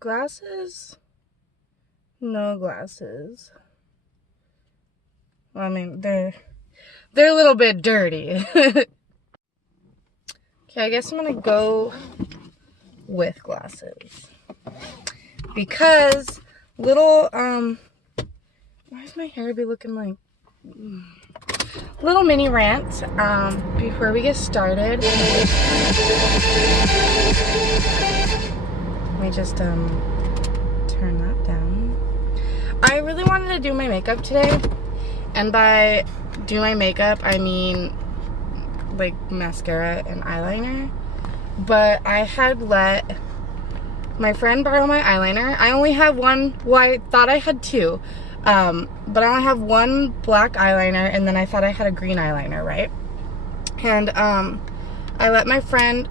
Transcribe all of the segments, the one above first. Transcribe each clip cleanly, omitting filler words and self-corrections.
Glasses? No glasses. Well, I mean, they're a little bit dirty. Okay, I guess I'm gonna go with glasses. Because little, why does my hair be looking like... Little mini rant, before we get started. Let me just, turn that down. I really wanted to do my makeup today. And by do my makeup, I mean, like, mascara and eyeliner. But I had let my friend borrow my eyeliner. I only have one, well, I thought I had two. But I only have one black eyeliner, and then I thought I had a green eyeliner, right? And, I let my friend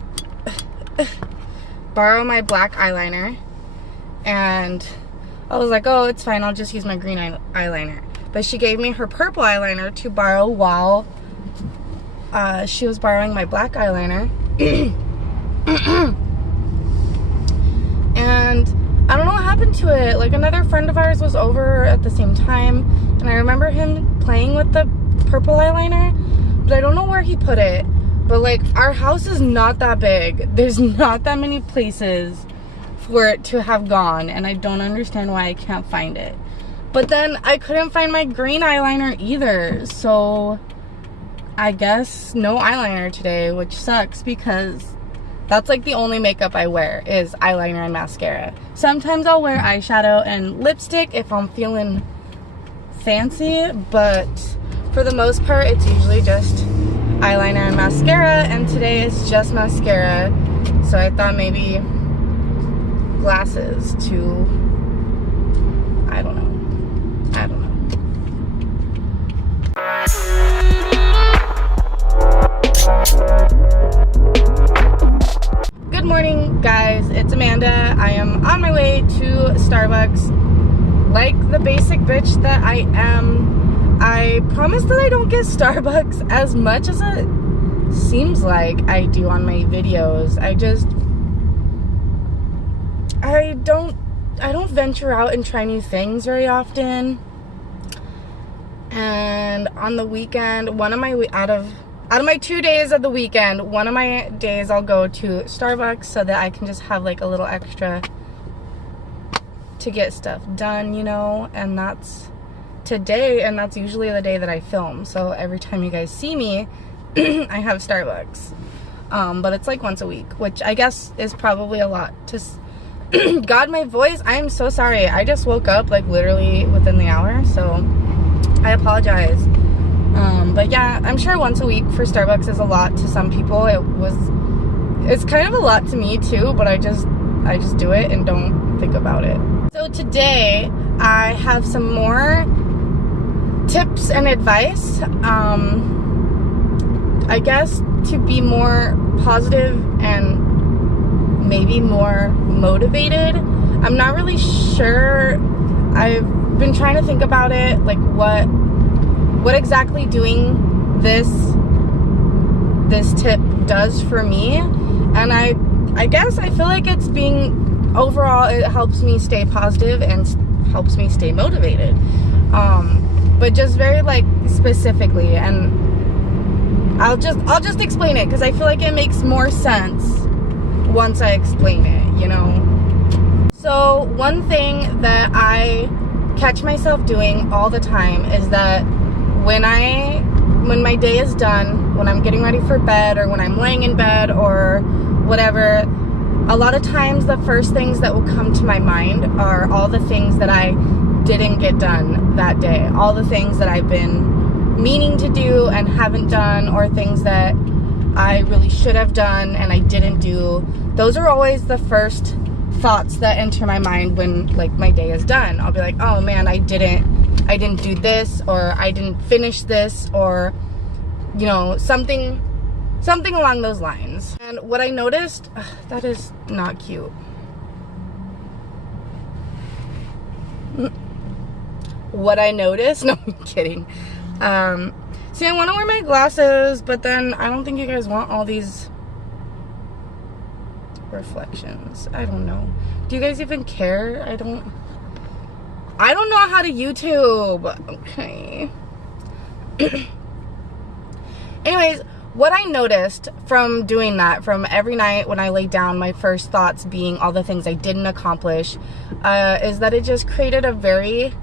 borrow my black eyeliner, and I was like, oh, it's fine, I'll just use my green eyeliner. But she gave me her purple eyeliner to borrow while, she was borrowing my black eyeliner. And I don't know what happened to it. Like, another friend of ours was over at the same time, and I remember him playing with the purple eyeliner, but I don't know where he put it. But, like, our house is not that big. There's not that many places for it to have gone, and I don't understand why I can't find it. But then I couldn't find my green eyeliner either, so I guess no eyeliner today, which sucks because that's like the only makeup I wear is eyeliner and mascara. Sometimes I'll wear eyeshadow and lipstick if I'm feeling fancy, but for the most part it's usually just eyeliner and mascara, and today it's just mascara. So I thought maybe glasses to, I don't know. Good morning, guys. It's Amanda. I am on my way to Starbucks. Like the basic bitch that I am, I promise that I don't get Starbucks as much as it seems like I do on my videos. I don't venture out and try new things very often. And on the weekend, out of my 2 days of the weekend, one of my days I'll go to Starbucks so that I can just have like a little extra to get stuff done, you know. And that's today, and that's usually the day that I film. So every time you guys see me, I have Starbucks. But it's like once a week, which I guess is probably a lot to... God, my voice, I am so sorry. I just woke up like literally within the hour, so I apologize. But yeah, I'm sure once a week for Starbucks is a lot to some people. It's kind of a lot to me too, but I just do it and don't think about it. So today I have some more tips and advice, I guess, to be more positive and maybe more motivated. I'm not really sure. I've been trying to think about it, like what exactly doing this tip does for me. And I guess I feel like it's being, overall, it helps me stay positive and helps me stay motivated. But just very like specifically, and I'll just explain it because I feel like it makes more sense once I explain it, you know. So one thing that I catch myself doing all the time is that when my day is done, when I'm getting ready for bed, or when I'm laying in bed or whatever, a lot of times the first things that will come to my mind are all the things that I didn't get done that day, all the things that I've been meaning to do and haven't done, or things that I really should have done and I didn't do. Those are always the first thoughts that enter my mind when like my day is done. I'll be like, oh man, I didn't do this, or I didn't finish this, or, you know, something along those lines. And what I noticed, that is not cute. What I noticed, no, I'm kidding. See, I want to wear my glasses, but then I don't think you guys want all these reflections. I don't know. Do you guys even care? I don't know how to YouTube. Okay. Anyways, what I noticed from doing that, from every night when I lay down, my first thoughts being all the things I didn't accomplish, is that it just created a very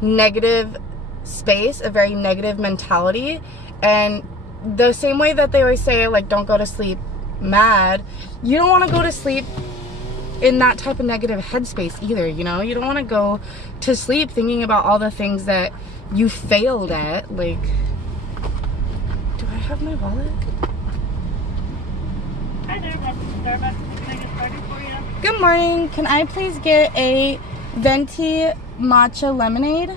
negative space, a very negative mentality. And the same way that they always say, like, don't go to sleep mad, you don't want to go to sleep in that type of negative headspace either, you know? You don't want to go to sleep thinking about all the things that you failed at. Like, do I have my wallet? Hi there, welcome to Starbucks. Can I get started for you? Good morning. Can I please get a venti matcha lemonade?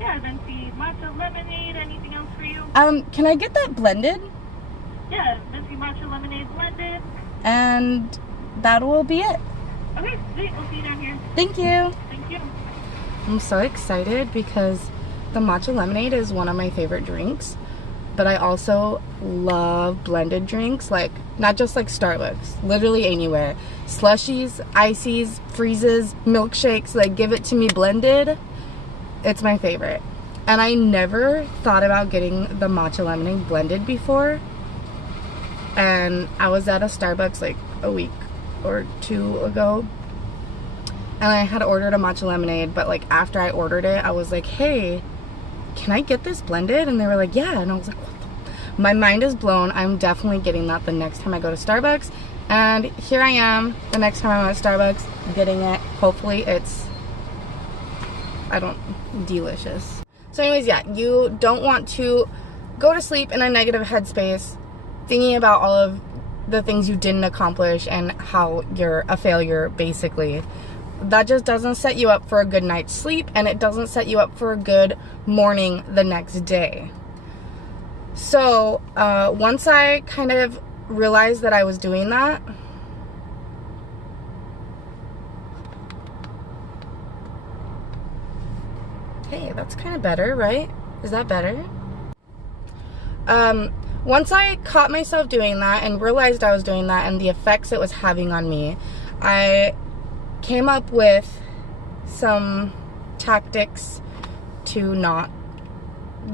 Yeah, venti matcha lemonade. Anything else for you? Can I get that blended? Yeah, venti matcha lemonade blended. And that will be it. Okay, sweet. We'll see you down here. Thank you. Thank you. I'm so excited because the matcha lemonade is one of my favorite drinks, but I also love blended drinks, like not just like Starbucks, literally anywhere. Slushies, ices, freezes, milkshakes, like give it to me blended. It's my favorite. And I never thought about getting the matcha lemonade blended before. And I was at a Starbucks like a week or two ago, and I had ordered a matcha lemonade, but like after I ordered it, I was like, hey, can I get this blended? And they were like, yeah. And I was like, what the? My mind is blown. I'm definitely getting that the next time I go to Starbucks. And here I am the next time I'm at Starbucks getting it. Hopefully it's delicious. So anyways, yeah, you don't want to go to sleep in a negative headspace thinking about all of the things you didn't accomplish and how you're a failure, basically. That just doesn't set you up for a good night's sleep, and it doesn't set you up for a good morning the next day. So once I kind of realized that I was doing that, hey, that's kind of better, right? Is that better? Once I caught myself doing that and realized I was doing that and the effects it was having on me, I came up with some tactics to not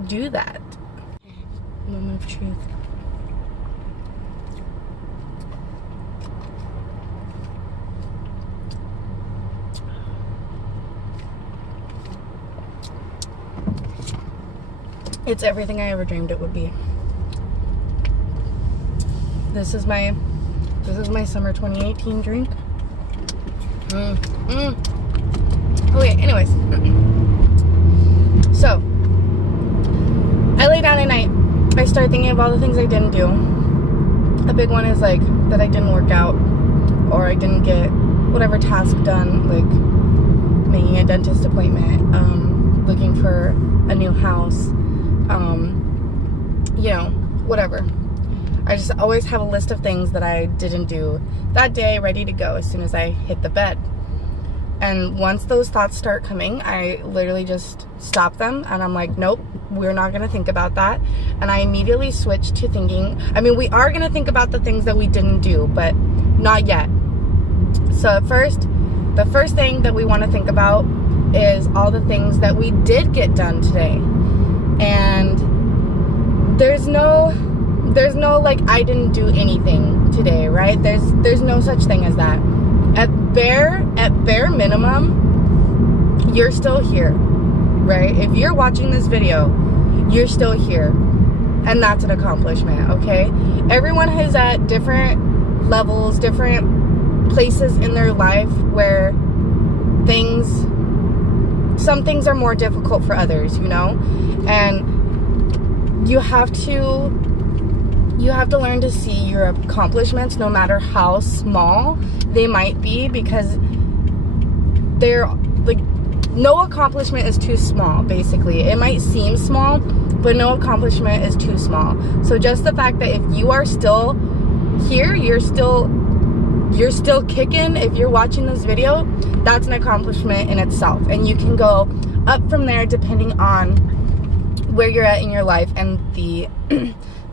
do that. Moment of truth. It's everything I ever dreamed it would be. This is my summer 2018 drink. Okay, anyways. So, I lay down at night. I start thinking of all the things I didn't do. A big one is like that I didn't work out, or I didn't get whatever task done, like making a dentist appointment, looking for a new house, you know, whatever. I just always have a list of things that I didn't do that day, ready to go as soon as I hit the bed. And once those thoughts start coming, I literally just stop them, and I'm like, nope, we're not going to think about that. And I immediately switch to thinking, I mean, we are going to think about the things that we didn't do, but not yet. So at first, the first thing that we want to think about is all the things that we did get done today. And there's no like I didn't do anything today, right? There's no such thing as that. At bare minimum, you're still here, right? If you're watching this video, you're still here, and that's an accomplishment. Okay, everyone is at different levels, different places in their life where some things are more difficult for others, you know, and you have to learn to see your accomplishments, no matter how small they might be, because they're like, no accomplishment is too small. Basically, it might seem small, but no accomplishment is too small. So just the fact that if you are still here, you're still kicking, if you're watching this video, that's an accomplishment in itself. And you can go up from there depending on where you're at in your life and the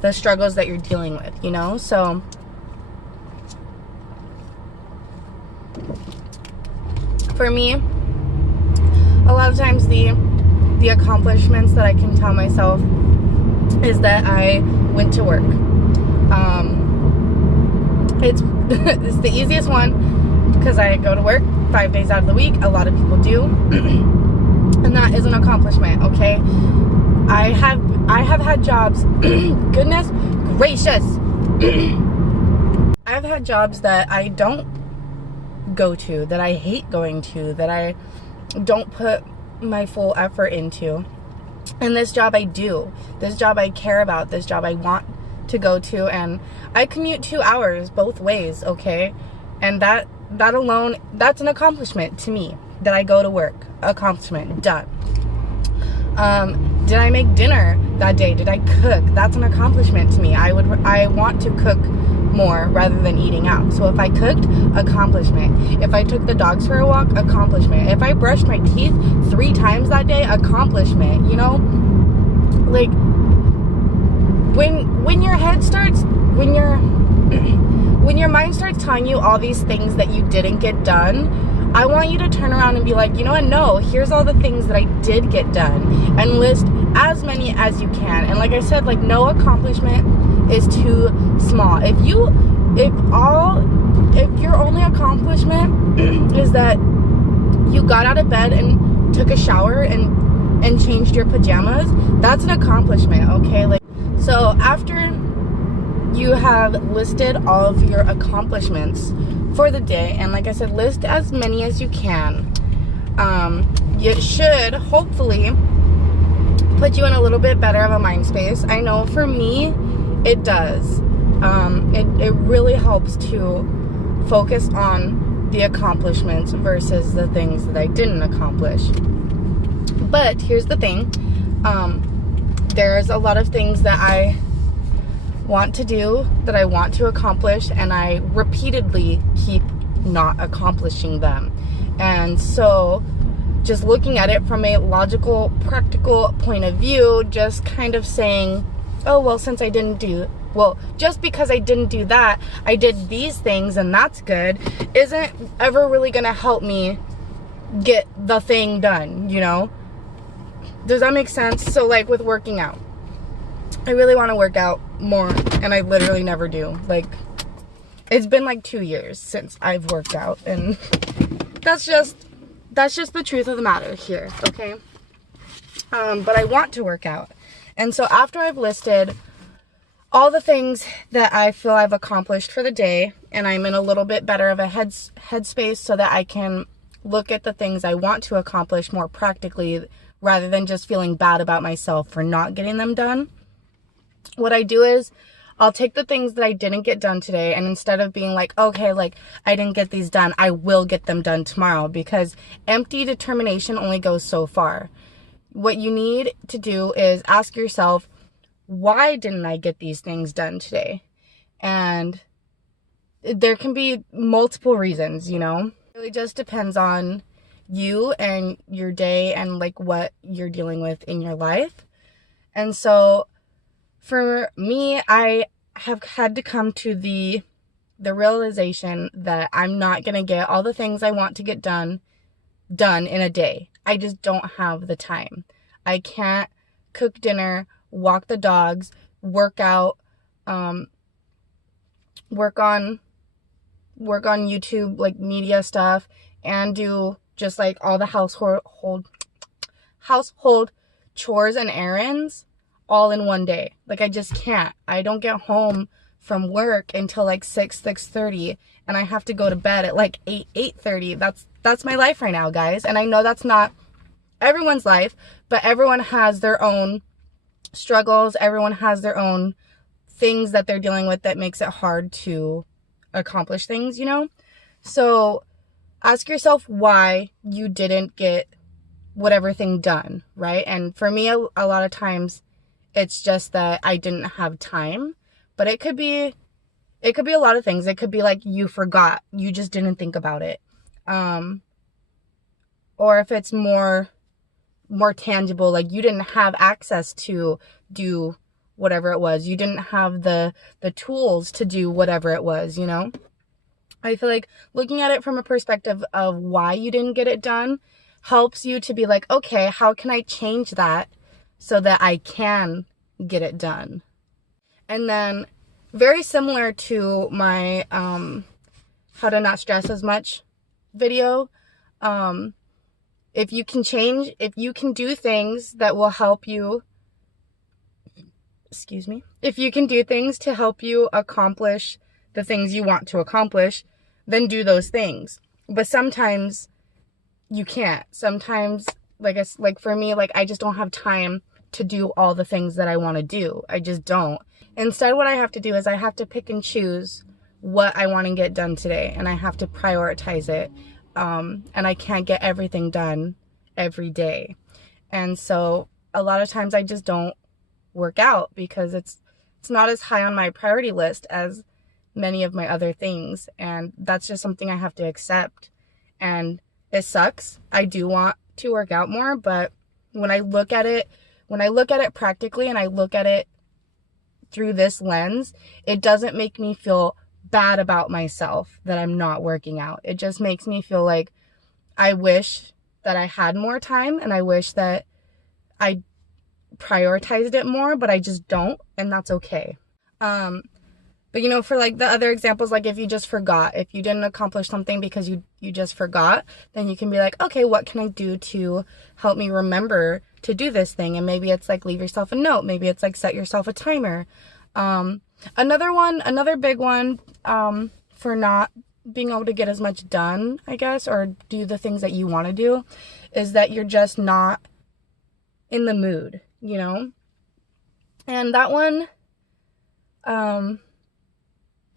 the struggles that you're dealing with, you know. So for me, a lot of times the accomplishments that I can tell myself is that I went to work. It's it's the easiest one because I go to work 5 days out of the week. A lot of people do. And that is an accomplishment, okay? I have had jobs, goodness gracious. I've had jobs that I don't go to, that I hate going to, that I don't put my full effort into. And this job I do. This job I care about. This job I want to go to. And I commute 2 hours both ways, okay? And that alone, that's an accomplishment to me, that I go to work. Accomplishment, done. Did I make dinner that day? Did I cook? That's an accomplishment to me. I want to cook more rather than eating out. So if I cooked, accomplishment. If I took the dogs for a walk, accomplishment. If I brushed my teeth 3 times that day, accomplishment. You know, like when your head starts, when your mind starts telling you all these things that you didn't get done, I want you to turn around and be like, you know what, no, here's all the things that I did get done, and list as many as you can. And like I said, like, no accomplishment is too small. If your only accomplishment is that you got out of bed and took a shower and changed your pajamas, that's an accomplishment, okay? Like, so after you have listed all of your accomplishments for the day, and like I said, list as many as you can, it should hopefully put you in a little bit better of a mind space. I know for me it does. It really helps to focus on the accomplishments versus the things that I didn't accomplish. But here's the thing, there's a lot of things that I want to do, that I want to accomplish, and I repeatedly keep not accomplishing them. And so just looking at it from a logical, practical point of view, just kind of saying, oh, well, just because I didn't do that, I did these things and that's good, isn't ever really gonna help me get the thing done, you know? Does that make sense? So like with working out, I really want to work out more, and I literally never do. Like, it's been like 2 years since I've worked out, and that's just the truth of the matter here, okay? But I want to work out. And so after I've listed all the things that I feel I've accomplished for the day, and I'm in a little bit better of a headspace so that I can look at the things I want to accomplish more practically rather than just feeling bad about myself for not getting them done, what I do is I'll take the things that I didn't get done today, and instead of being like, okay, like, I didn't get these done, I will get them done tomorrow, because empty determination only goes so far. What you need to do is ask yourself, why didn't I get these things done today? And there can be multiple reasons, you know? It really just depends on you and your day and like what you're dealing with in your life. And so for me, I have had to come to the realization that I'm not going to get all the things I want to get done in a day. I just don't have the time. I can't cook dinner, walk the dogs, work out, work on YouTube, like media stuff, and do just like all the household chores and errands all in one day. Like, I just can't. I don't get home from work until like 6:30, and I have to go to bed at like 8:30. That's my life right now, guys. And I know that's not everyone's life, but everyone has their own struggles. Everyone has their own things that they're dealing with that makes it hard to accomplish things, you know? So ask yourself why you didn't get whatever thing done, right? And for me, a lot of times it's just that I didn't have time, but it could be a lot of things. It could be like you forgot, you just didn't think about it. Or if it's more tangible, like you didn't have access to do whatever it was. You didn't have the tools to do whatever it was, you know? I feel like looking at it from a perspective of why you didn't get it done helps you to be like, okay, how can I change that so that I can get it done? And then very similar to my how to not stress as much video, if you can do things that will help you, if you can do things to help you accomplish the things you want to accomplish, then do those things. But sometimes you can't. Sometimes, like for me, like I just don't have time to do all the things that I want to do. I just don't. Instead, what I have to do is I have to pick and choose what I want to get done today, and I have to prioritize it. And I can't get everything done every day. And so a lot of times I just don't work out because it's not as high on my priority list as many of my other things, and that's just something I have to accept. And it sucks. I do want to work out more, but when I look at it practically and I look at it through this lens, it doesn't make me feel bad about myself that I'm not working out. It just makes me feel like I wish that I had more time, and I wish that I prioritized it more, but I just don't, and that's okay. But you know, for like the other examples, like if you just forgot, if you didn't accomplish something because you just forgot, then you can be like, okay, what can I do to help me remember to do this thing? And maybe it's like leave yourself a note. Maybe it's like set yourself a timer. Another big one for not being able to get as much done, I guess, or do the things that you want to do, is that you're just not in the mood, you know? And that one,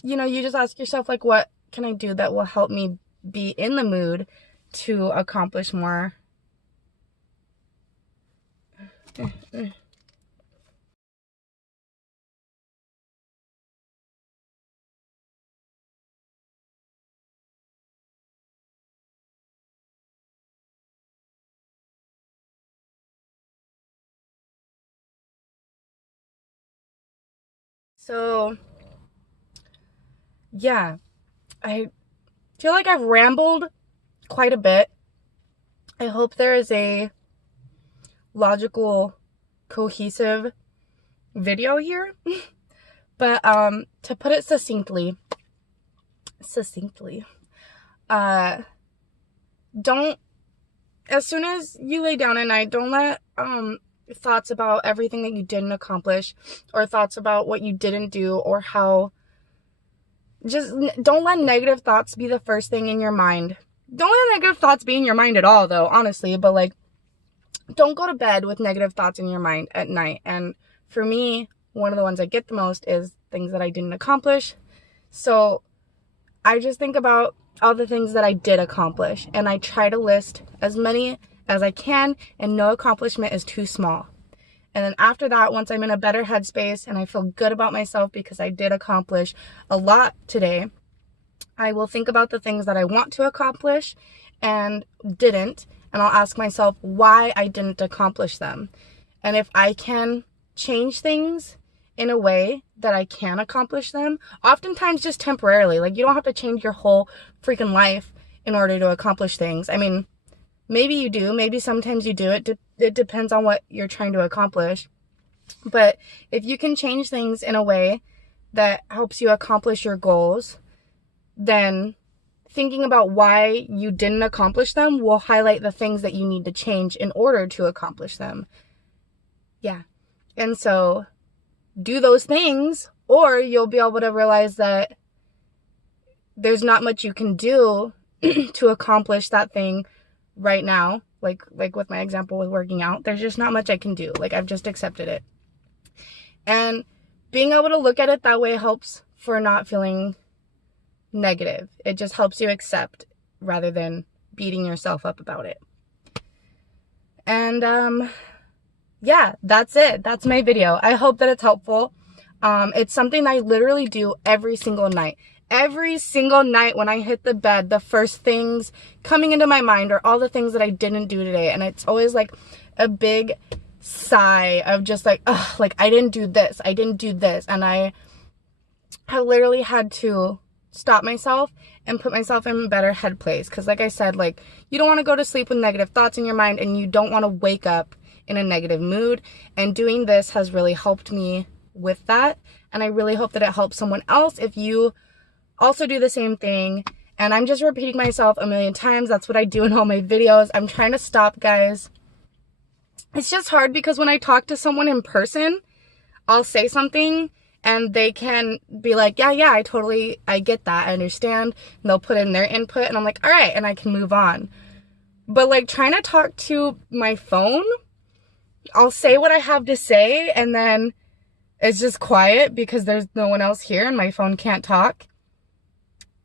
you know, you just ask yourself, like, what can I do that will help me be in the mood to accomplish more? So, yeah, I feel like I've rambled quite a bit. I hope there is a logical, cohesive video here. But to put it succinctly, don't, as soon as you lay down at night, don't let thoughts about everything that you didn't accomplish, or thoughts about what you didn't do, or how, just don't let negative thoughts be the first thing in your mind. Don't let negative thoughts be in your mind at all, though, honestly, but like, don't go to bed with negative thoughts in your mind at night. And for me, one of the ones I get the most is things that I didn't accomplish. So I just think about all the things that I did accomplish, and I try to list as many as I can, and no accomplishment is too small. And then after that, once I'm in a better headspace and I feel good about myself because I did accomplish a lot today, I will think about the things that I want to accomplish and didn't, and I'll ask myself why I didn't accomplish them. And if I can change things in a way that I can accomplish them, oftentimes just temporarily, like you don't have to change your whole freaking life in order to accomplish things. I mean, maybe you do, maybe sometimes you do. It depends on what you're trying to accomplish. But if you can change things in a way that helps you accomplish your goals, then thinking about why you didn't accomplish them will highlight the things that you need to change in order to accomplish them. Yeah. And so do those things, or you'll be able to realize that there's not much you can do to accomplish that thing right now. Like with my example with working out, there's just not much I can do. Like, I've just accepted it. And being able to look at it that way helps for not feeling negative. It just helps you accept rather than beating yourself up about it. And yeah, that's it. That's my video. I hope that it's helpful. It's something I literally do every single night. Every single night when I hit the bed, the first things coming into my mind are all the things that I didn't do today. And it's always like a big sigh of just like, ugh, like I didn't do this. And I literally had to stop myself and put myself in a better head place. Because like I said, like, you don't want to go to sleep with negative thoughts in your mind, and you don't want to wake up in a negative mood. And doing this has really helped me with that. And I really hope that it helps someone else if you also do the same thing. And I'm just repeating myself a million times. That's what I do in all my videos. I'm trying to stop, guys. It's just hard because when I talk to someone in person, I'll say something and they can be like, yeah, I get that, I understand. And they'll put in their input and I'm like, all right, and I can move on. But like trying to talk to my phone, I'll say what I have to say and then it's just quiet because there's no one else here and my phone can't talk.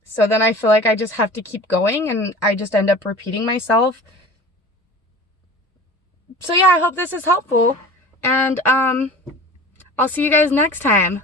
So then I feel like I just have to keep going and I just end up repeating myself. So yeah, I hope this is helpful. And I'll see you guys next time.